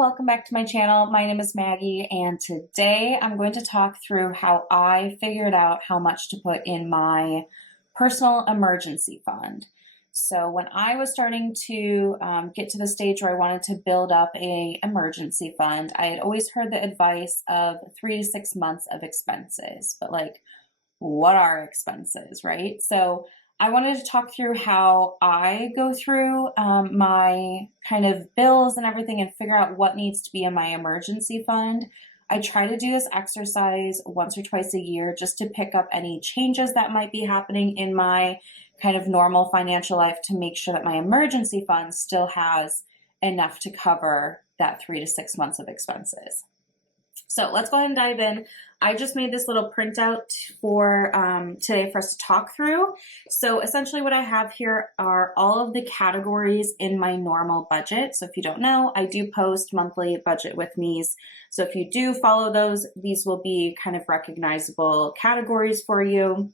welcome back to my channel. My name is Maggie, and today I'm going to talk through how I figured out how much to put in my personal emergency fund. So when I was starting to get to the stage where I wanted to build up an emergency fund, I had always heard the advice of 3 to 6 months of expenses, but like, what are expenses, right? So I wanted to talk through how I go through my kind of bills and everything and figure out what needs to be in my emergency fund. I try to do this exercise once or twice a year just to pick up any changes that might be happening in my kind of normal financial life to make sure that my emergency fund still has enough to cover that 3 to 6 months of expenses. So let's go ahead and dive in. I just made this little printout for today for us to talk through. So essentially what I have here are all of the categories in my normal budget. So if you don't know, I do post monthly budget with me's. So if you do follow those, these will be kind of recognizable categories for you.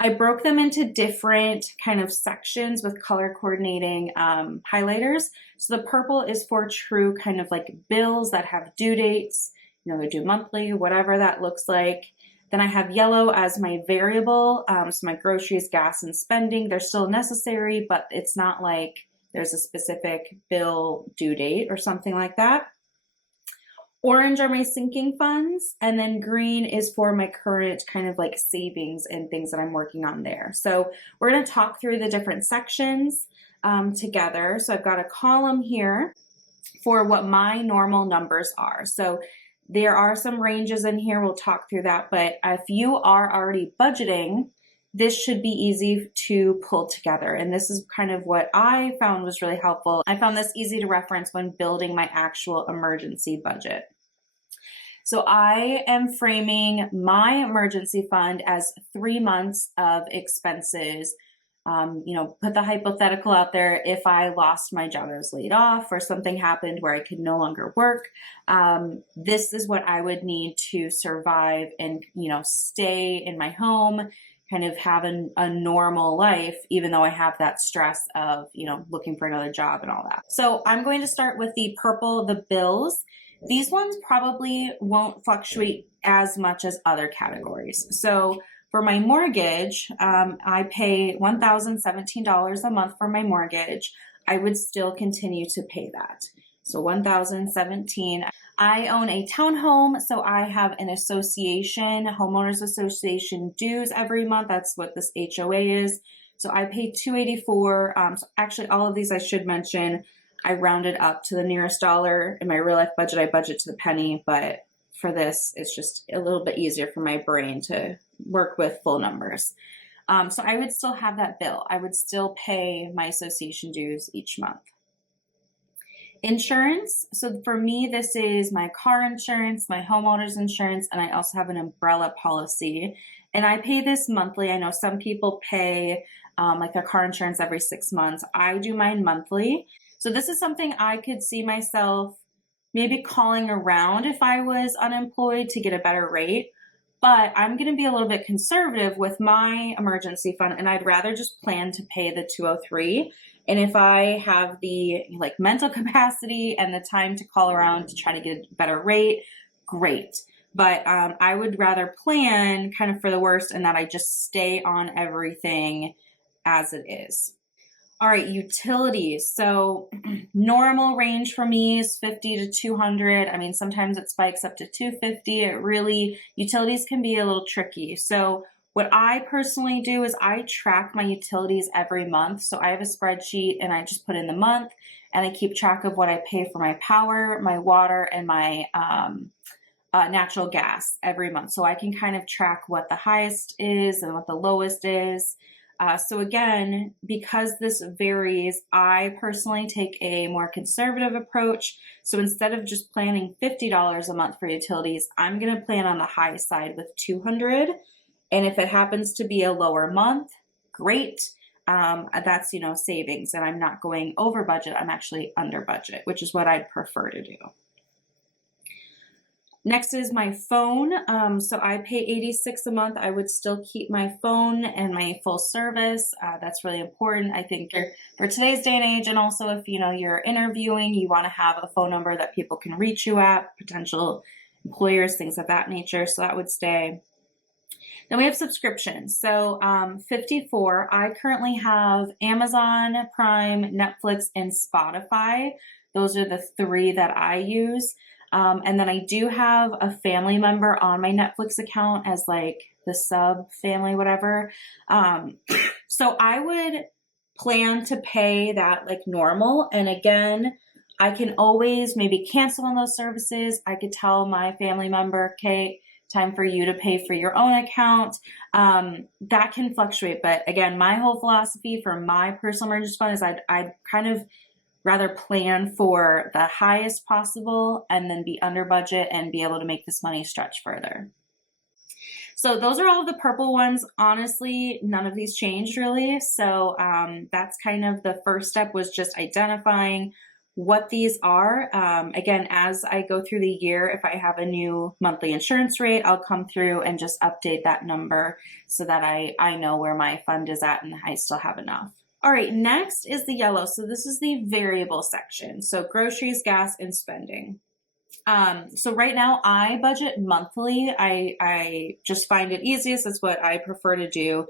I broke them into different kind of sections with color coordinating highlighters. So the purple is for true kind of like bills that have due dates, you know, they're due monthly, whatever that looks like. Then I have yellow as my variable, so my groceries, gas, and spending, they're still necessary, but it's not like there's a specific bill due date or something like that. Orange are my sinking funds, and then green is for my current kind of like savings and things that I'm working on there. So we're going to talk through the different sections together. So I've got a column here for what my normal numbers are. So there are some ranges in here. We'll talk through that. But if you are already budgeting, this should be easy to pull together. And this is kind of what I found was really helpful. I found this easy to reference when building my actual emergency budget. So I am framing my emergency fund as 3 months of expenses. You know, put the hypothetical out there. If I lost my job, I was laid off, or something happened where I could no longer work, this is what I would need to survive and, you know, stay in my home, kind of have a normal life, even though I have that stress of, you know, looking for another job and all that. So I'm going to start with the purple, the bills. These ones probably won't fluctuate as much as other categories. So for my mortgage, I pay $1,017 a month for my mortgage. I would still continue to pay that. So $1,017. I own a townhome, so I have an association, homeowners association dues every month. That's what this HOA is. So I pay $284. So actually, all of these I should mention, I rounded up to the nearest dollar. In my real life budget, I budget to the penny, but for this, it's just a little bit easier for my brain to work with full numbers. So I would still have that bill. I would still pay my association dues each month. Insurance. So for me, this is my car insurance, my homeowner's insurance, and I also have an umbrella policy. And I pay this monthly. I know some people pay like their car insurance every 6 months. I do mine monthly. So this is something I could see myself maybe calling around if I was unemployed to get a better rate. But I'm going to be a little bit conservative with my emergency fund, and I'd rather just plan to pay the $203. And if I have the like mental capacity and the time to call around to try to get a better rate, great. But I would rather plan kind of for the worst and that I just stay on everything as it is. All right, utilities. So normal range for me is 50 to 200. I mean, sometimes it spikes up to 250. It really, utilities can be a little tricky. So what I personally do is I track my utilities every month. So I have a spreadsheet and I just put in the month and I keep track of what I pay for my power, my water, and my natural gas every month. So I can kind of track what the highest is and what the lowest is. So again, because this varies, I personally take a more conservative approach. So instead of just planning $50 a month for utilities, I'm going to plan on the high side with $200. And if it happens to be a lower month, great. That's, you know, savings, and I'm not going over budget. I'm actually under budget, which is what I'd prefer to do. Next is my phone. So I pay $86 a month. I would still keep my phone and my full service. That's really important, I think, for today's day and age. And also, if you're interviewing, you want to have a phone number that people can reach you at, potential employers, things of that nature. So that would stay. Then we have subscriptions. So 54. I currently have Amazon Prime, Netflix, and Spotify. Those are the three that I use. And then I do have a family member on my Netflix account as like the sub family, whatever. So I would plan to pay that like normal. And again, I can always maybe cancel on those services. I could tell my family member, okay, time for you to pay for your own account. That can fluctuate. But again, my whole philosophy for my personal emergency fund is I'd kind of rather plan for the highest possible and then be under budget and be able to make this money stretch further. So those are all of the purple ones. Honestly, none of these changed really. So that's kind of the first step, was just identifying what these are. Again, as I go through the year, if I have a new monthly insurance rate, I'll come through and just update that number so that I know where my fund is at and I still have enough. All right, next is the yellow. So this is the variable section. So groceries, gas, and spending. So right now I budget monthly. I just find it easiest. That's what I prefer to do.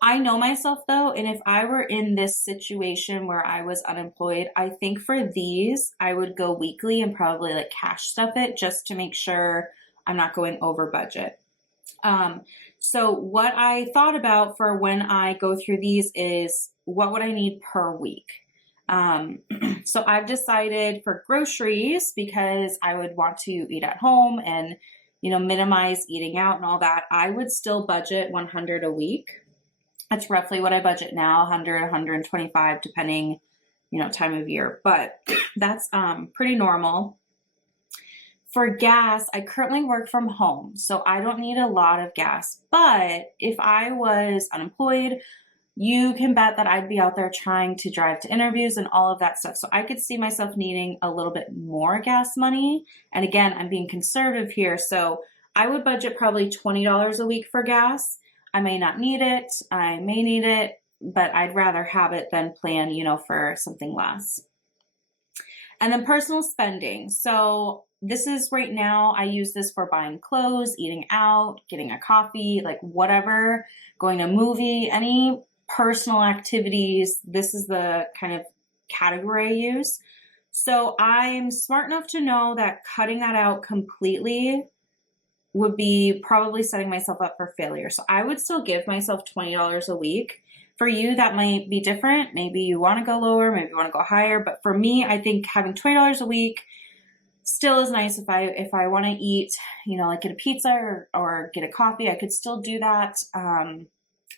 I know myself though, and if I were in this situation where I was unemployed, I think for these, I would go weekly and probably like cash stuff it just to make sure I'm not going over budget. So what I thought about for when I go through these is what would I need per week? So I've decided for groceries, because I would want to eat at home and, minimize eating out and all that, I would still budget $100 a week. That's roughly what I budget now, 100, 125, depending, time of year, but that's, pretty normal. For gas, I currently work from home, so I don't need a lot of gas, but if I was unemployed, you can bet that I'd be out there trying to drive to interviews and all of that stuff. So I could see myself needing a little bit more gas money. And again, I'm being conservative here. So I would budget probably $20 a week for gas. I may not need it. I may need it, but I'd rather have it than plan, for something less. And then personal spending. So this is right now, I use this for buying clothes, eating out, getting a coffee, like whatever, going to a movie, any personal activities. This is the kind of category I use. So I'm smart enough to know that cutting that out completely would be probably setting myself up for failure. So I would still give myself $20 a week. For you, that might be different. Maybe you want to go lower, maybe you want to go higher. But for me, I think having $20 a week still is nice. If I want to eat, like get a pizza or get a coffee, I could still do that.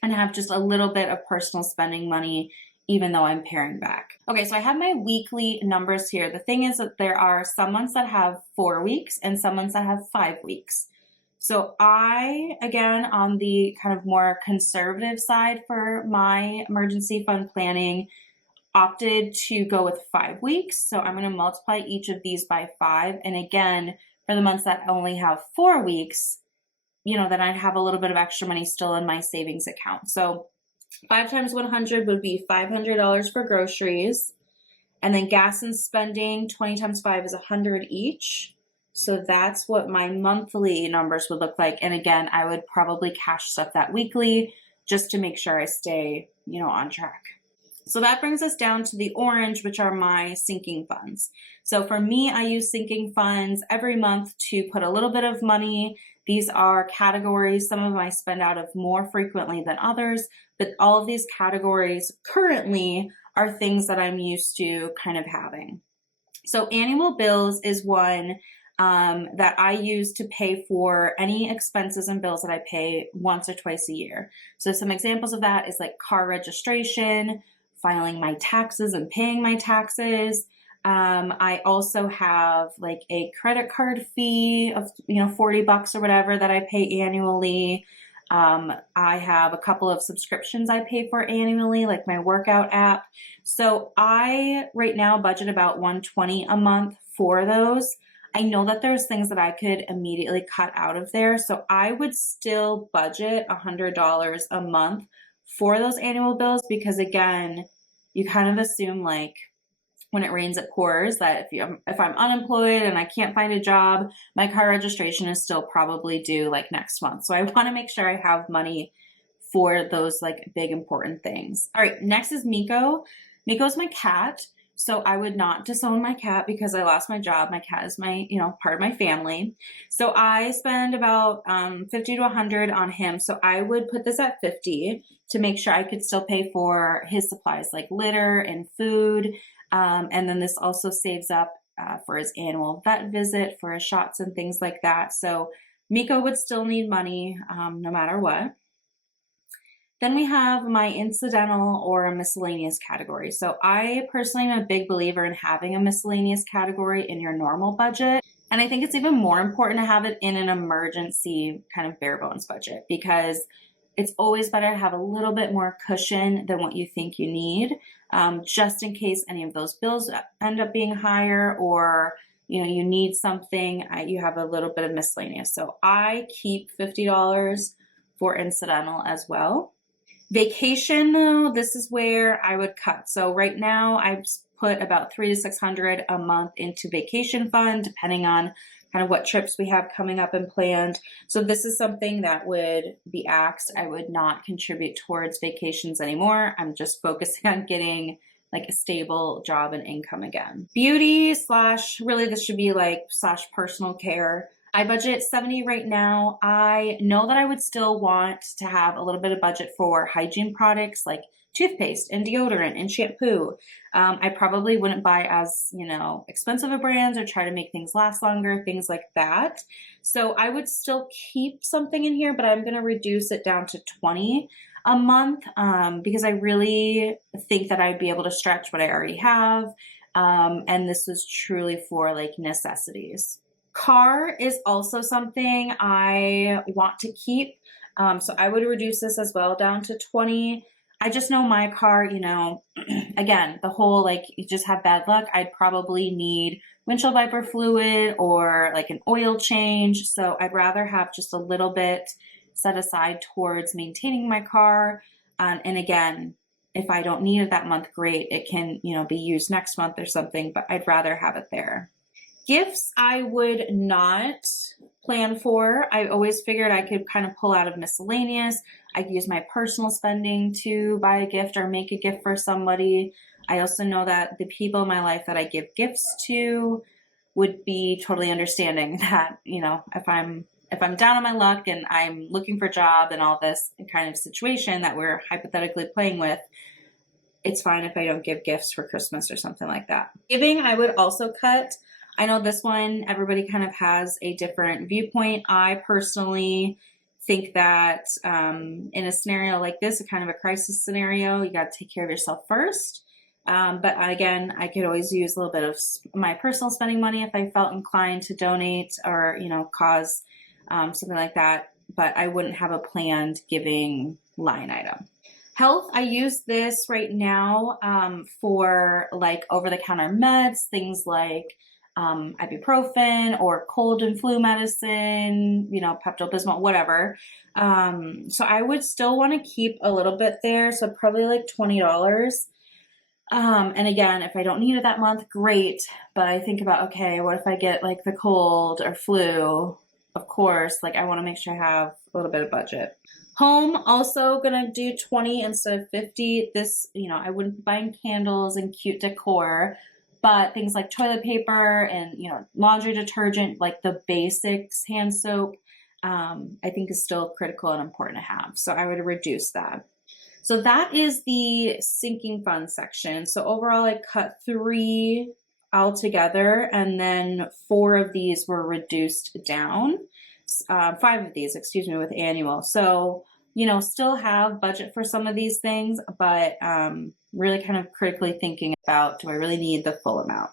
And have just a little bit of personal spending money, even though I'm paring back. Okay, so I have my weekly numbers here. The thing is that there are some months that have 4 weeks and some months that have 5 weeks. So I, again, on the kind of more conservative side for my emergency fund planning, opted to go with 5 weeks. So I'm going to multiply each of these by 5. And again, for the months that only have 4 weeks, then I'd have a little bit of extra money still in my savings account. So 5 times 100 would be $500 for groceries. And then gas and spending, 20 times 5 is 100 each. So that's what my monthly numbers would look like. And again, I would probably cash stuff that weekly just to make sure I stay, on track. So that brings us down to the orange, which are my sinking funds. So for me, I use sinking funds every month to put a little bit of money. These are categories. Some of them I spend out of more frequently than others, but all of these categories currently are things that I'm used to kind of having. So annual bills is one that I use to pay for any expenses and bills that I pay once or twice a year. So some examples of that is like car registration, filing my taxes and paying my taxes. I also have like a credit card fee of, $40 or whatever that I pay annually. I have a couple of subscriptions I pay for annually, like my workout app. So I right now budget about $120 a month for those. I know that there's things that I could immediately cut out of there. So I would still budget $100 a month for those annual bills because, again, you kind of assume like when it rains, it pours, that if I'm unemployed and I can't find a job, my car registration is still probably due like next month. So I want to make sure I have money for those like big important things. All right, next is Miko. Miko's my cat. So I would not disown my cat because I lost my job. My cat is my, part of my family. So I spend about 50 to 100 on him. So I would put this at 50 to make sure I could still pay for his supplies like litter and food. And then this also saves up for his annual vet visit, for his shots and things like that. So Miko would still need money no matter what. Then we have my incidental or a miscellaneous category. So I personally am a big believer in having a miscellaneous category in your normal budget. And I think it's even more important to have it in an emergency kind of bare bones budget because it's always better to have a little bit more cushion than what you think you need, just in case any of those bills end up being higher or you need something, you have a little bit of miscellaneous. So I keep $50 for incidental as well. Vacation though, this is where I would cut. So right now I've put about $300 to $600 a month into vacation fund, depending on kind of what trips we have coming up and planned. So this is something that would be axed. I would not contribute towards vacations anymore. I'm just focusing on getting like a stable job and income again. Beauty slash, really this should be like slash personal care. I budget 70 right now. I know that I would still want to have a little bit of budget for hygiene products like toothpaste and deodorant and shampoo. I probably wouldn't buy as, expensive of brands or try to make things last longer, things like that. So I would still keep something in here, but I'm going to reduce it down to 20 a month because I really think that I'd be able to stretch what I already have. And this is truly for like necessities. Car is also something I want to keep. So I would reduce this as well down to 20. I just know my car, again, the whole like you just have bad luck. I'd probably need windshield wiper fluid or like an oil change. So I'd rather have just a little bit set aside towards maintaining my car. And again, if I don't need it that month, great. It can, be used next month or something, but I'd rather have it there. Gifts I would not plan for. I always figured I could kind of pull out of miscellaneous. I could use my personal spending to buy a gift or make a gift for somebody. I also know that the people in my life that I give gifts to would be totally understanding that, if I'm down on my luck and I'm looking for a job and all this kind of situation that we're hypothetically playing with, it's fine if I don't give gifts for Christmas or something like that. Giving, I would also cut. I know this one, everybody kind of has a different viewpoint. I personally think that in a scenario like this, a kind of a crisis scenario, you got to take care of yourself first. But again, I could always use a little bit of my personal spending money if I felt inclined to donate or, cause something like that. But I wouldn't have a planned giving line item. Health, I use this right now for like over-the-counter meds, things like ibuprofen or cold and flu medicine, Pepto-Bismol, whatever. So I would still want to keep a little bit there. So probably like $20. And again, if I don't need it that month, great. But I think about, okay, what if I get like the cold or flu? Of course, like I want to make sure I have a little bit of budget. Home, also gonna do 20 instead of 50. This, I wouldn't be buying candles and cute decor, but things like toilet paper and, laundry detergent, like the basics, hand soap, I think is still critical and important to have. So I would reduce that. So that is the sinking fund section. So overall, I cut 3 altogether, and then 4 of these were reduced down. 5 of these, with annual. So, still have budget for some of these things, but really kind of critically thinking about, do I really need the full amount?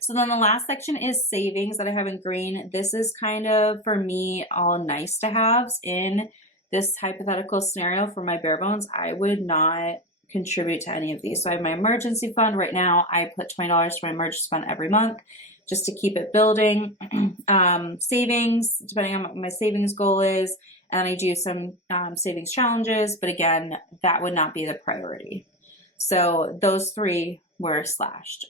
So then the last section is savings that I have in green. This is kind of, for me, all nice to haves in this hypothetical scenario for my bare bones. I would not contribute to any of these. So I have my emergency fund right now. I put $20 to my emergency fund every month. just to keep it building. Savings, depending on what my savings goal is. And I do some savings challenges, but again, that would not be the priority. So those three were slashed.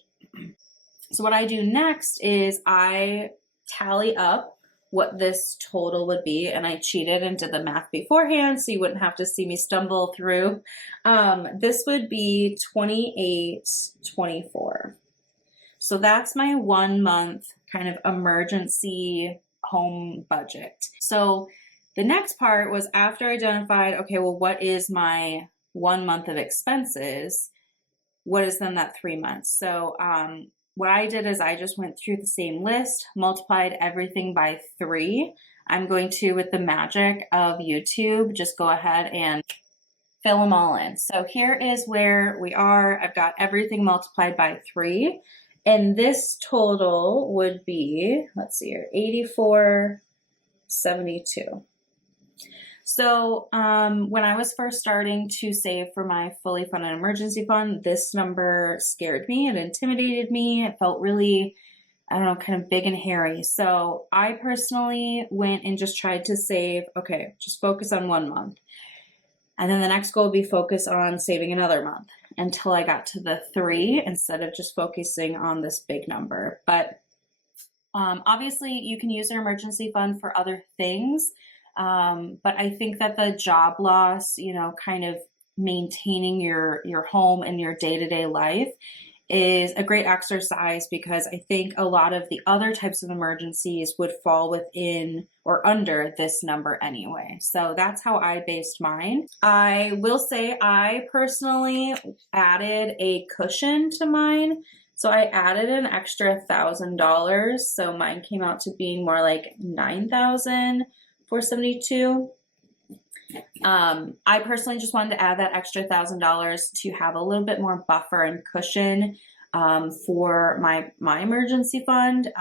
So what I do next is I tally up what this total would be, and I cheated and did the math beforehand so you wouldn't have to see me stumble through. This would be $28.24. So that's my 1 month kind of emergency home budget. So the next part was after I identified, okay, well, what is my 1 month of expenses? What is then that 3 months? So what I did is I just went through the same list, multiplied everything by 3. I'm going to, with the magic of YouTube, just go ahead and fill them all in. So here is where we are. I've got everything multiplied by 3. And this total would be, let's see here, $84.72. So when I was first starting to save for my fully funded emergency fund, this number scared me. It intimidated me. It felt really, I don't know, kind of big and hairy. So I personally went and just tried to save, okay, just focus on 1 month. And then the next goal would be focus on saving another month until I got to the 3 instead of just focusing on this big number. But obviously you can use your emergency fund for other things. But I think that the job loss, you know, kind of maintaining your home and your day-to-day life is a great exercise, because I think a lot of the other types of emergencies would fall within or under this number anyway. So that's how I based mine. I will say I personally added a cushion to mine. So I added an extra $1,000. So mine came out to being more like $9,472. I personally just wanted to add that extra $1,000 to have a little bit more buffer and cushion for my emergency fund.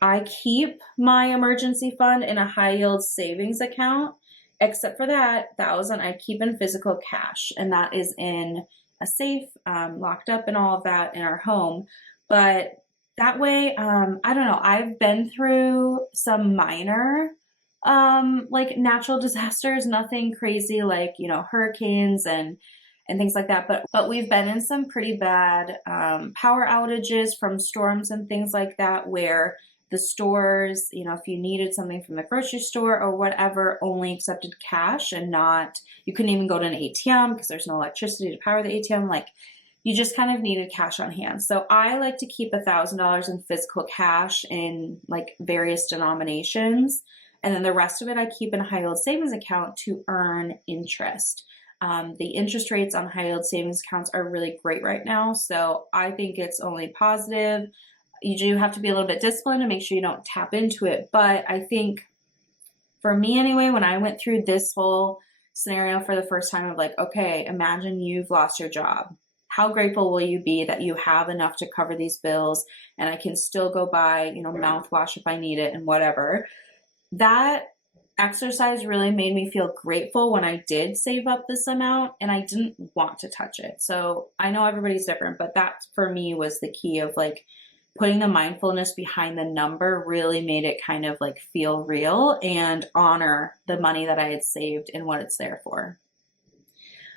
I keep my emergency fund in a high yield savings account, except for that $1,000 I keep in physical cash, and that is in a safe, locked up and all of that in our home. But that way, I don't know, I've been through some minor like natural disasters, nothing crazy like, you know, hurricanes and things like that. But we've been in some pretty bad power outages from storms and things like that, where the stores, you know, if you needed something from the grocery store or whatever, only accepted cash and not, you couldn't even go to an ATM because there's no electricity to power the ATM. Like, you just kind of needed cash on hand. So I like to keep $1,000 in physical cash in like various denominations. And then the rest of it I keep in a high yield savings account to earn interest. The interest rates on high yield savings accounts are really great right now. So I think it's only positive. You do have to be a little bit disciplined to make sure you don't tap into it. But I think for me anyway, when I went through this whole scenario for the first time of like, okay, imagine you've lost your job. How grateful will you be that you have enough to cover these bills and I can still go buy, you know, mouthwash if I need it and whatever. That exercise really made me feel grateful when I did save up this amount and I didn't want to touch it. So I know everybody's different, but that for me was the key of like putting the mindfulness behind the number really made it kind of like feel real and honor the money that I had saved and what it's there for.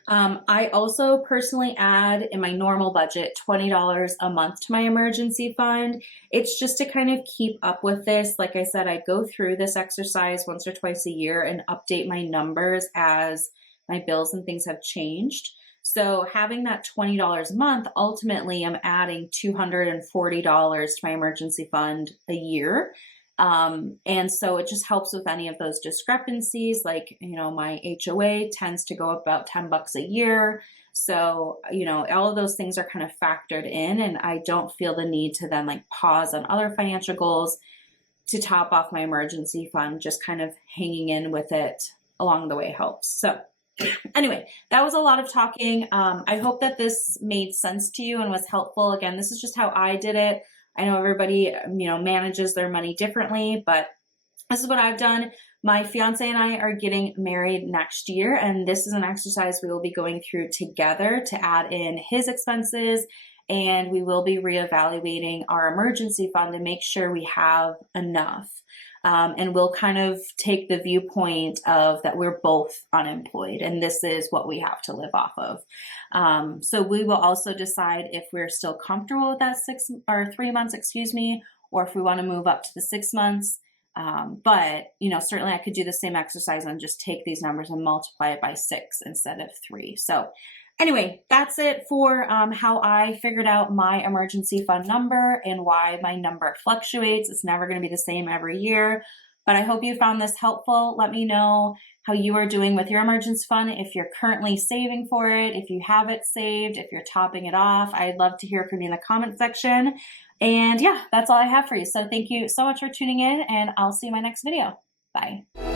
I also personally add in my normal budget $20 a month to my emergency fund. It's just to kind of keep up with this. Like I said, I go through this exercise once or twice a year and update my numbers as my bills and things have changed. So having that $20 a month, ultimately I'm adding $240 to my emergency fund a year. And so it just helps with any of those discrepancies. Like, you know, my HOA tends to go up about $10 a year. So, you know, all of those things are kind of factored in, and I don't feel the need to then like pause on other financial goals to top off my emergency fund. Just kind of hanging in with it along the way helps. So anyway, that was a lot of talking. I hope that this made sense to you and was helpful. Again, this is just how I did it. I know everybody, you know, manages their money differently, but this is what I've done. My fiance and I are getting married next year, and this is an exercise we will be going through together to add in his expenses and we will be reevaluating our emergency fund to make sure we have enough. And we'll kind of take the viewpoint of that we're both unemployed and this is what we have to live off of. So we will also decide if we're still comfortable with that 3 months, or if we want to move up to the 6 months. But certainly I could do the same exercise and just take these numbers and multiply it by 6 instead of 3. So anyway, that's it for how I figured out my emergency fund number and why my number fluctuates. It's never going to be the same every year, but I hope you found this helpful. Let me know how you are doing with your emergency fund, if you're currently saving for it, if you have it saved, if you're topping it off. I'd love to hear from you in the comment section. And yeah, that's all I have for you. So thank you so much for tuning in, and I'll see you in my next video. Bye.